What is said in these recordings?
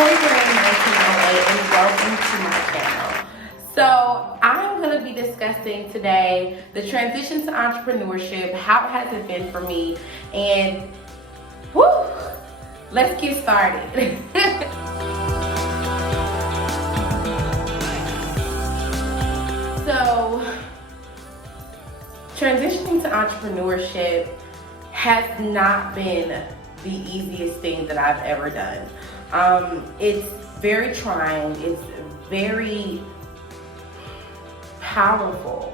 1908 and welcome to my channel. So I'm going to be discussing today the transition to entrepreneurship, how has it been for me, and whoo, let's get started. So transitioning to entrepreneurship has not been the easiest thing that I've ever done. It's very trying, it's very powerful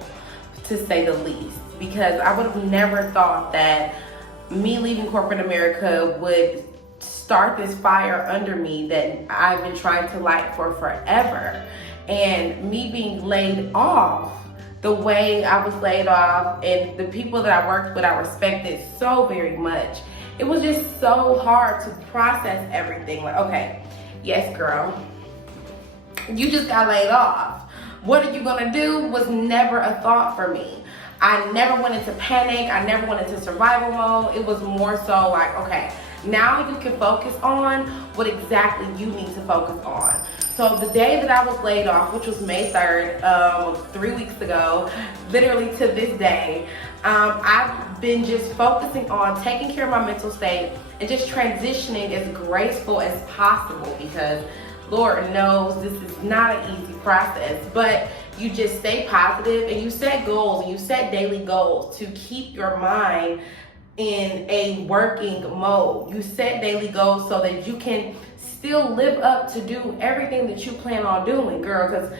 to say the least, because I would have never thought that me leaving corporate America would start this fire under me that I've been trying to light for forever. And me being laid off the way I was laid off, and the people that I worked with, I respected so very much. It was just so hard to process everything. Like, okay, yes, girl, you just got laid off. What are you gonna do was never a thought for me. I never went into panic. I never went into survival mode. It was more so like, okay, now you can focus on what exactly you need to focus on. So the day that I was laid off, which was May 3rd, 3 weeks ago, literally to this day, I've been just focusing on taking care of my mental state and just transitioning as graceful as possible, because Lord knows this is not an easy process, but you just stay positive and you set goals and you set daily goals to keep your mind in a working mode. You set daily goals so that you can still live up to do everything that you plan on doing, girl, because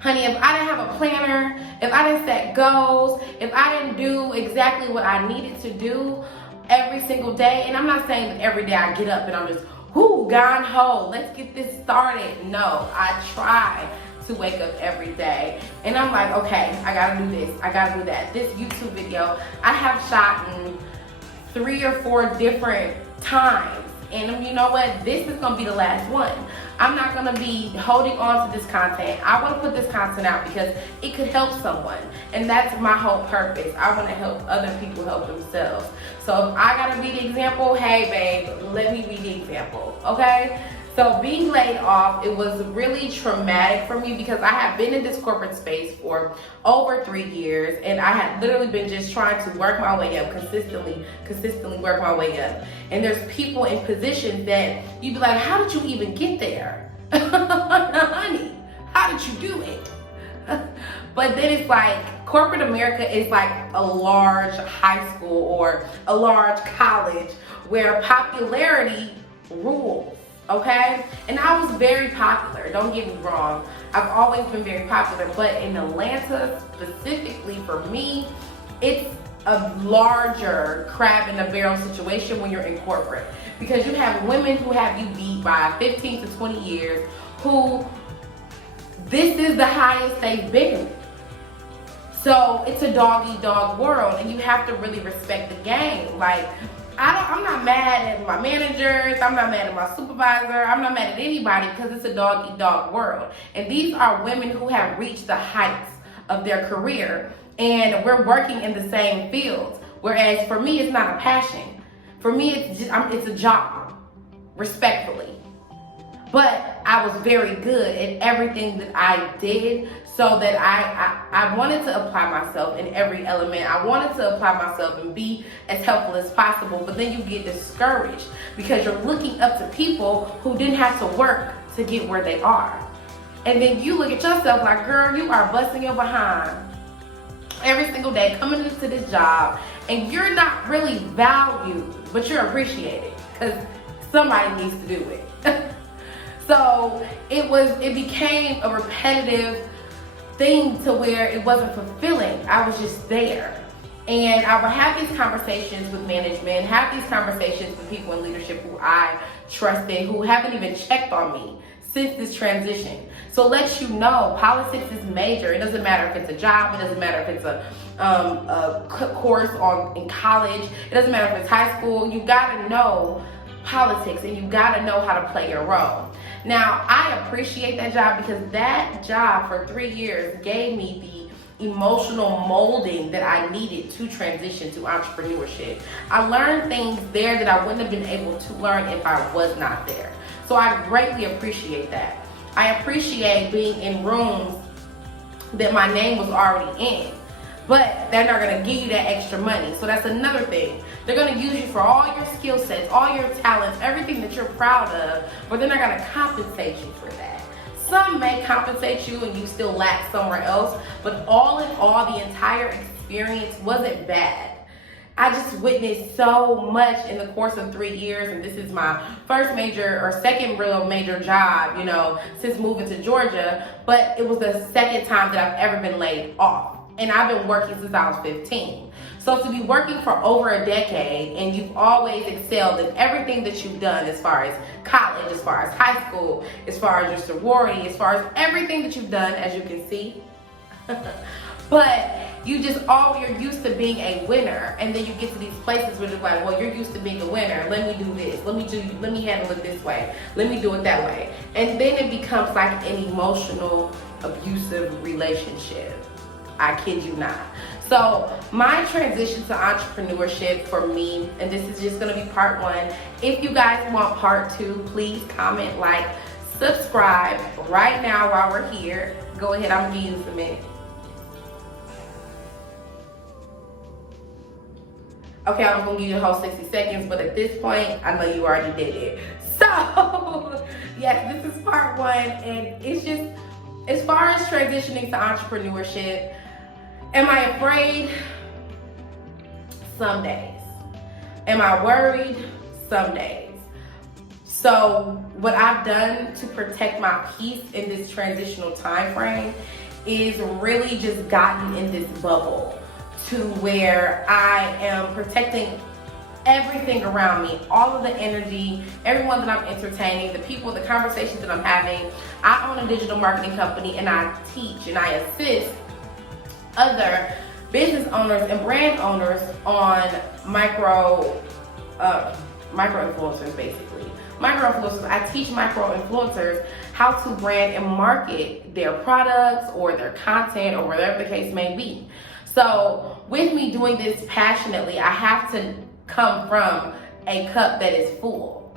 honey, if I didn't have a planner, if I didn't set goals, if I didn't do exactly what I needed to do every single day, and I'm not saying that every day I get up and I'm just, gone ho, let's get this started. No, I try to wake up every day and I'm like, okay, I gotta do this, I gotta do that. This YouTube video, I have shot in 3 or 4 different times, and you know what, this is gonna be the last one. I'm not gonna be holding on to this content. I wanna put this content out because it could help someone, and that's my whole purpose. I wanna help other people help themselves. So if I gotta be the example, hey babe, let me be the example, okay? So being laid off, it was really traumatic for me because I have been in this corporate space for over 3 years, and I had literally been just trying to work my way up, consistently work my way up. And there's people in positions that you'd be like, how did you even get there? Honey, how did you do it? But then it's like, corporate America is like a large high school or a large college where popularity rules. Okay, and I was very popular, don't get me wrong, I've always been very popular, but in Atlanta specifically for me, it's a larger crab in the barrel situation when you're in corporate, because you have women who have you beat by 15 to 20 years who this is the highest they've been. So it's a dog-eat-dog world, and you have to really respect the game. Like, I'm not mad at my managers, I'm not mad at my supervisor, I'm not mad at anybody, because it's a dog-eat-dog world. And these are women who have reached the heights of their career, and we're working in the same fields. Whereas for me, it's not a passion. For me, it's a job, respectfully. But I was very good at everything that I did, so that I wanted to apply myself in every element. I wanted to apply myself and be as helpful as possible, but then you get discouraged because you're looking up to people who didn't have to work to get where they are. And then you look at yourself like, girl, you are busting your behind every single day coming into this job, and you're not really valued, but you're appreciated because somebody needs to do it. So it became a repetitive thing to where it wasn't fulfilling. I was just there. And I would have these conversations with management, have these conversations with people in leadership who I trusted, who haven't even checked on me since this transition. So let you know, politics is major. It doesn't matter if it's a job, it doesn't matter if it's a course in college, it doesn't matter if it's high school. You gotta know politics and you gotta know how to play your role. Now, I appreciate that job because that job for 3 years gave me emotional molding that I needed to transition to entrepreneurship. I learned things there that I wouldn't have been able to learn if I was not there. So I greatly appreciate that. I appreciate being in rooms that my name was already in, but they're not gonna give you that extra money. So that's another thing. They're gonna use you for all your skill sets, all your talents, everything that you're proud of, but they're not gonna compensate you for that. Some may compensate you and you still lack somewhere else, but all in all, the entire experience wasn't bad. I just witnessed so much in the course of 3 years, and this is my first major or second real major job, you know, since moving to Georgia, but it was the second time that I've ever been laid off. And I've been working since I was 15. So to be working for over a decade and you've always excelled in everything that you've done as far as college, as far as high school, as far as your sorority, as far as everything that you've done, as you can see. But you're used to being a winner, and then you get to these places where you're like, well, you're used to being a winner. Let me do this. Let me handle it this way. Let me do it that way. And then it becomes like an emotional, abusive relationship. I kid you not. So my transition to entrepreneurship for me, and this is just gonna be part 1. If you guys want part 2, please comment, like, subscribe right now while we're here. Go ahead, I'm gonna give you a minute. Okay, I was gonna give you the whole 60 seconds, but at this point, I know you already did it. So, yes, this is part 1, and it's just, as far as transitioning to entrepreneurship, am I afraid? Some days. Am I worried? Some days. So what I've done to protect my peace in this transitional time frame is really just gotten in this bubble to where I am protecting everything around me, all of the energy, everyone that I'm entertaining, the people, the conversations that I'm having. I own a digital marketing company, and I teach and I assist other business owners and brand owners on micro influencers, basically. Micro influencers. I teach micro influencers how to brand and market their products or their content or whatever the case may be. So with me doing this passionately, I have to come from a cup that is full,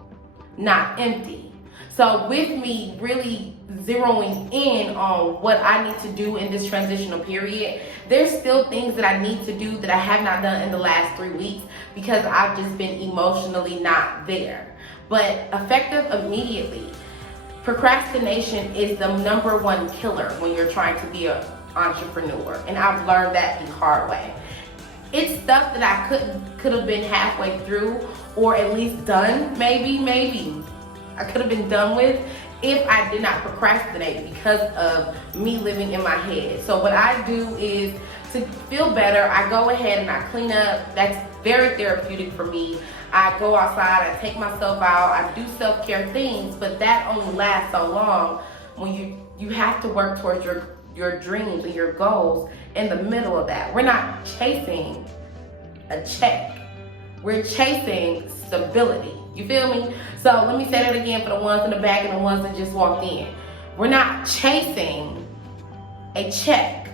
not empty. So with me really zeroing in on what I need to do in this transitional period, there's still things that I need to do that I have not done in the last 3 weeks because I've just been emotionally not there. But effective immediately. Procrastination is the #1 killer when you're trying to be an entrepreneur, and I've learned that the hard way. It's stuff that I could have been halfway through, or at least done, maybe. I could have been done with if I did not procrastinate because of me living in my head. So what I do is, to feel better, I go ahead and I clean up. That's very therapeutic for me. I go outside, I take myself out, I do self-care things, but that only lasts so long when you have to work towards your dreams and your goals in the middle of that. We're not chasing a check. We're chasing stability. You feel me? So let me say that again for the ones in the back and the ones that just walked in. We're not chasing a check.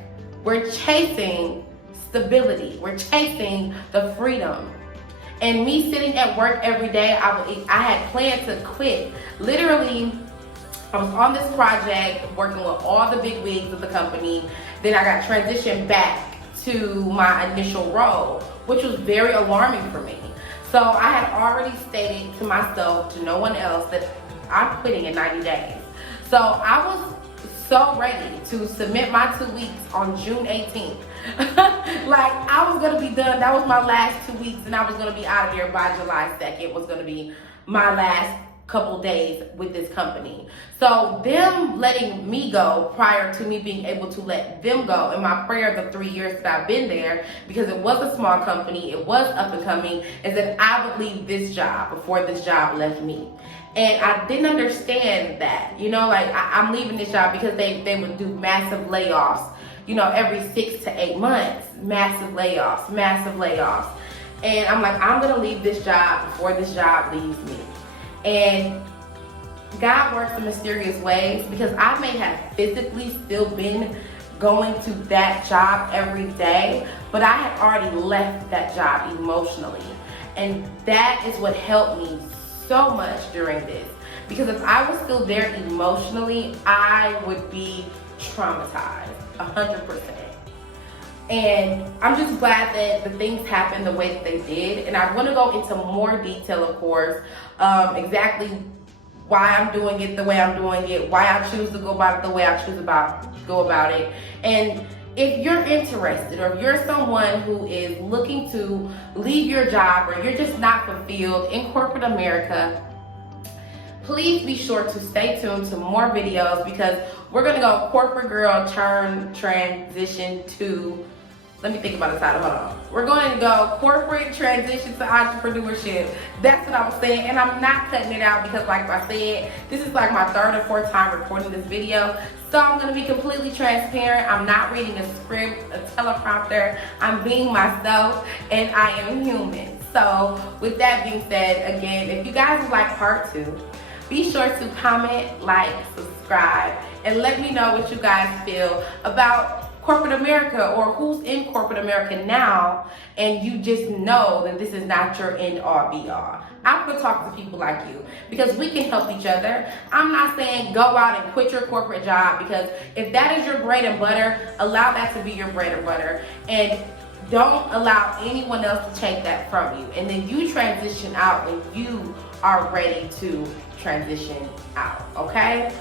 We're chasing stability. We're chasing the freedom. And me sitting at work every day, I had planned to quit. Literally, I was on this project working with all the big wigs of the company. Then I got transitioned back to my initial role, which was very alarming for me. So I had already stated to myself, to no one else, that I'm quitting in 90 days. So I was so ready to submit my 2 weeks on June 18th. Like, I was gonna be done. That was my last 2 weeks, and I was gonna be out of there by July 2nd. It was gonna be my last couple days with this company. So them letting me go prior to me being able to let them go, and my prayer the 3 years that I've been there, because it was a small company, it was up and coming, is that I would leave this job before this job left me. And I didn't understand that, you know, like I'm leaving this job because they would do massive layoffs, you know, every 6 to 8 months, massive layoffs. And I'm like, I'm gonna leave this job before this job leaves me. And God works in mysterious ways, because I may have physically still been going to that job every day, but I had already left that job emotionally. And that is what helped me so much during this. Because if I was still there emotionally, I would be traumatized, 100%. And I'm just glad that the things happened the way that they did. And I want to go into more detail, of course, exactly why I'm doing it the way I'm doing it, why I choose to go about it the way I choose to go about it. And if you're interested, or if you're someone who is looking to leave your job, or you're just not fulfilled in corporate America, please be sure to stay tuned to more videos, because we're gonna go corporate girl transition to, let me think about the title, hold on. We're going to go corporate transition to entrepreneurship. That's what I was saying, and I'm not cutting it out because, like I said, this is like my 3rd or 4th time recording this video. So I'm going to be completely transparent. I'm not reading a script, a teleprompter. I'm being myself, and I am human. So with that being said, again, if you guys would like part 2, be sure to comment, like, subscribe, and let me know what you guys feel about corporate America, or who's in corporate America now, and you just know that this is not your end all be all. I'm gonna talk to people like you, because we can help each other. I'm not saying go out and quit your corporate job, because if that is your bread and butter, allow that to be your bread and butter, and don't allow anyone else to take that from you. And then you transition out when you are ready to transition out, okay?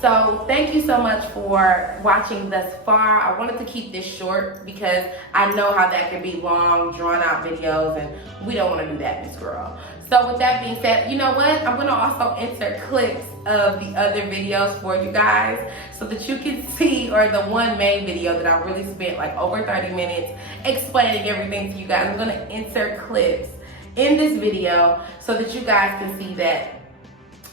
So thank you so much for watching thus far. I wanted to keep this short because I know how that can be long, drawn out videos, and we don't want to do that, Miss Girl. So with that being said, you know what? I'm going to also insert clips of the other videos for you guys so that you can see, or the one main video that I really spent like over 30 minutes explaining everything to you guys. I'm going to insert clips in this video so that you guys can see that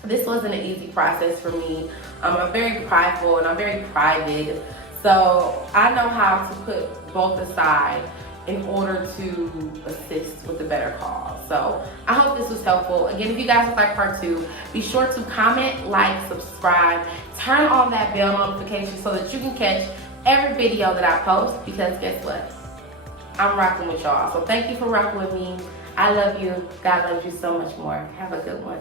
this wasn't an easy process for me. I'm very prideful and I'm very private, so I know how to put both aside in order to assist with a better cause. So I hope this was helpful. Again, if you guys would like part 2, be sure to comment, like, subscribe, turn on that bell notification so that you can catch every video that I post, because guess what? I'm rocking with y'all. So thank you for rocking with me. I love you. God loves you so much more. Have a good one.